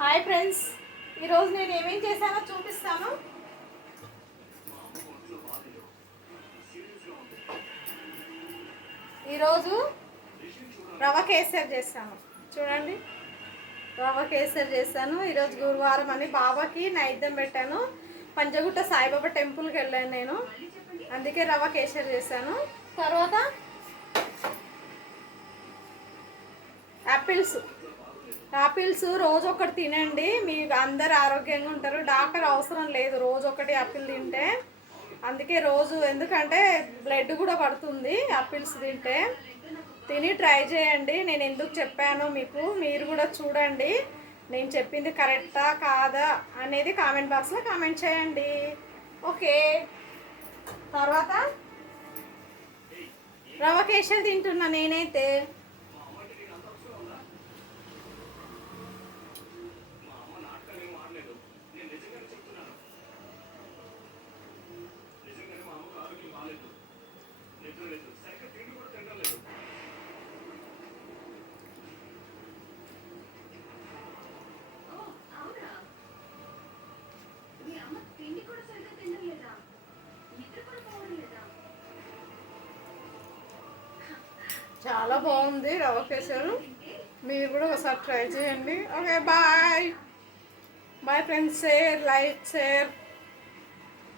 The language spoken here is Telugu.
హాయ్ ఫ్రెండ్స్, ఈరోజు నేను ఏమేం చేశానో చూపిస్తాను. ఈరోజు రవ కేసరి చేస్తాను. చూడండి, రవ కేసరి చేస్తాను. ఈరోజు గురువారం అని బాబాకి నైవేద్యం పెట్టాను. పంజగుట్ట సాయిబాబా టెంపుల్కి వెళ్ళాను నేను, అందుకే రవ కేసరి చేశాను. తర్వాత యాపిల్స్ రోజు ఒకటి తినండి, మీకు అందరు ఆరోగ్యంగా ఉంటారు. డాక్టర్ అవసరం లేదు, రోజు ఒకటి యాపిల్ తింటే. అందుకే రోజు, ఎందుకంటే బ్లడ్ కూడా పడుతుంది యాపిల్స్ తింటే. తిని ట్రై చేయండి. నేను ఎందుకు చెప్పానో మీకు, మీరు కూడా చూడండి. నేను చెప్పింది కరెక్టా కాదా అనేది కామెంట్ బాక్స్లో కామెంట్ చేయండి. ఓకే, తర్వాత రవ కేసరి తింటున్నా నేనైతే. చాలా బాగుంది రవ కేసరి, మీరు కూడా ఒకసారి ట్రై చేయండి. Okay, bye bye friends. Share, like, share.